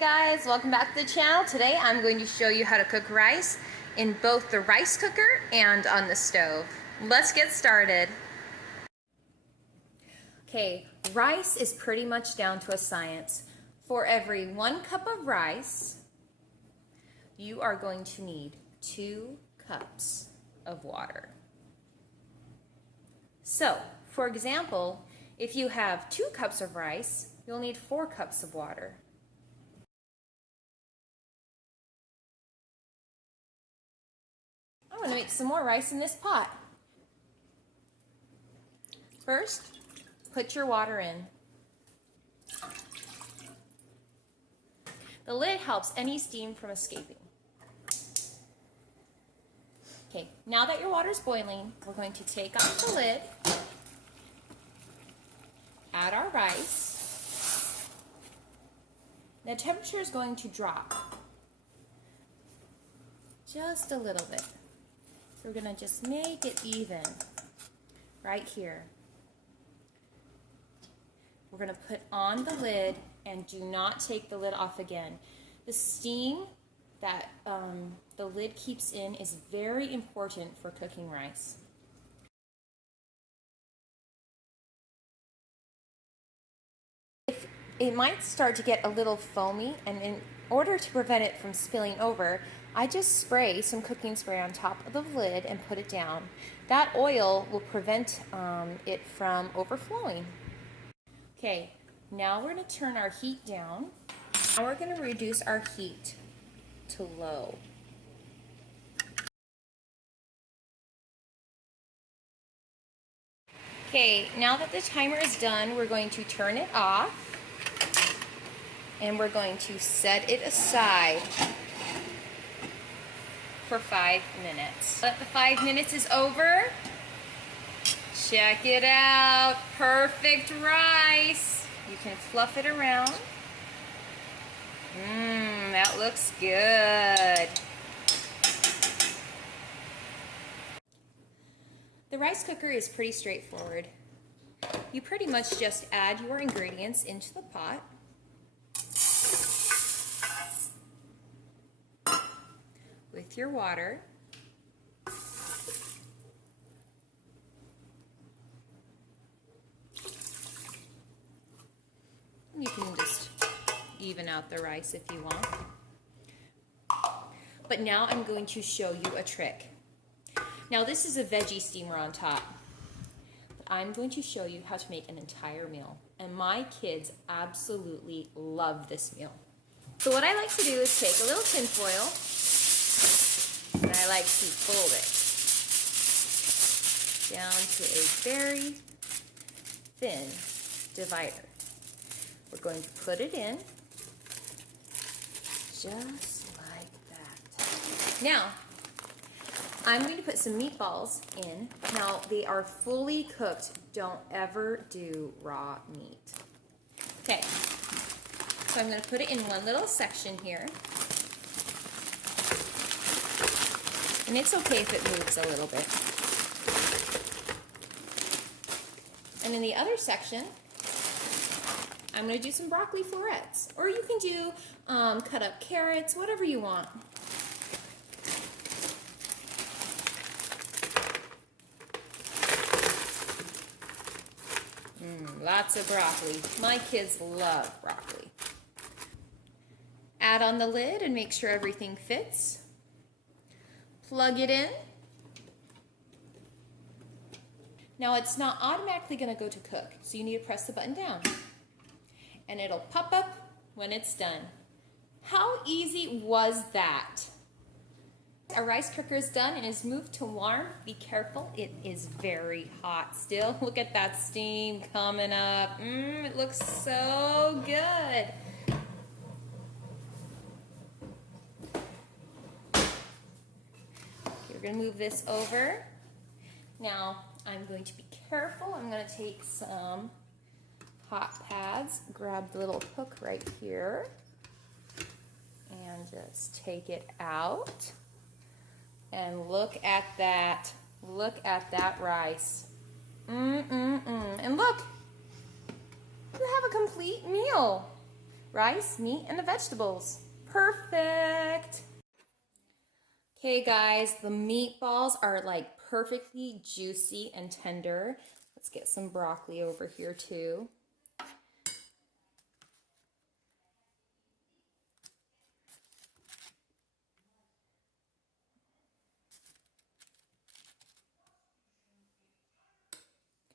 guys, welcome back to the channel. Today I'm going to show you how to cook rice in both the rice cooker and on the stove. Let's get started. Okay, rice is pretty much down to a science. For every 1 cup of rice, you are going to need 2 cups of water. So, for example, if you have 2 cups of rice, you'll need 4 cups of water. I'm going to make some more rice in this pot. First, put your water in. The lid helps any steam from escaping. Okay, now that your water's boiling, we're going to take off the lid, add our rice. The temperature is going to drop just a little bit. So we're going to just make it even right here. We're going to put on the lid and do not take the lid off again. The steam that the lid keeps in is very important for cooking rice. It might start to get a little foamy, and in order to prevent it from spilling over, I just spray some cooking spray on top of the lid and put it down. That oil will prevent it from overflowing. Okay, now we're going to turn our heat down. Now we're going to reduce our heat to low. Okay, now that the timer is done, we're going to turn it off and we're going to set it aside for 5 minutes. But the 5 minutes is over. Check it out, perfect rice. You can fluff it around. That looks good. The rice cooker is pretty straightforward. You pretty much just add your ingredients into the pot. With your water. You can just even out the rice if you want. But now I'm going to show you a trick. Now this is a veggie steamer on top. But I'm going to show you how to make an entire meal. And my kids absolutely love this meal. So what I like to do is take a little tin foil and I like to fold it down to a very thin divider. We're going to put it in just like that. Now, I'm going to put some meatballs in. Now, they are fully cooked. Don't ever do raw meat. Okay, so I'm going to put it in one little section here. And it's okay if it moves a little bit. And in the other section, I'm going to do some broccoli florets. Or you can do cut up carrots, whatever you want. Lots of broccoli. My kids love broccoli. Add on the lid and make sure everything fits. Plug it in. Now it's not automatically going to go to cook, so you need to press the button down. And it'll pop up when it's done. How easy was that? Our rice cooker is done and is moved to warm. Be careful, it is very hot still. Look at that steam coming up. It looks so good. We're going to move this over. Now, I'm going to be careful. I'm going to take some hot pads, grab the little hook right here, and just take it out. And look at that. Look at that rice. And look, you have a complete meal. rice, meat, and the vegetables. Perfect. Okay guys, the meatballs are like perfectly juicy and tender. Let's get some broccoli over here too.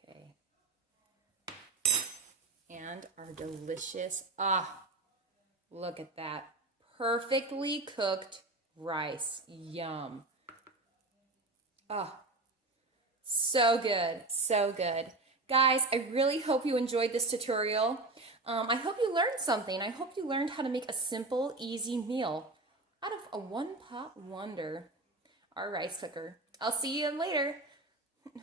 Okay. And our delicious, look at that. Perfectly cooked rice. Yum. So good, so good. Guys, I really hope you enjoyed this tutorial. I hope you learned something. I hope you learned how to make a simple, easy meal out of a one-pot wonder, our rice cooker. I'll see you later.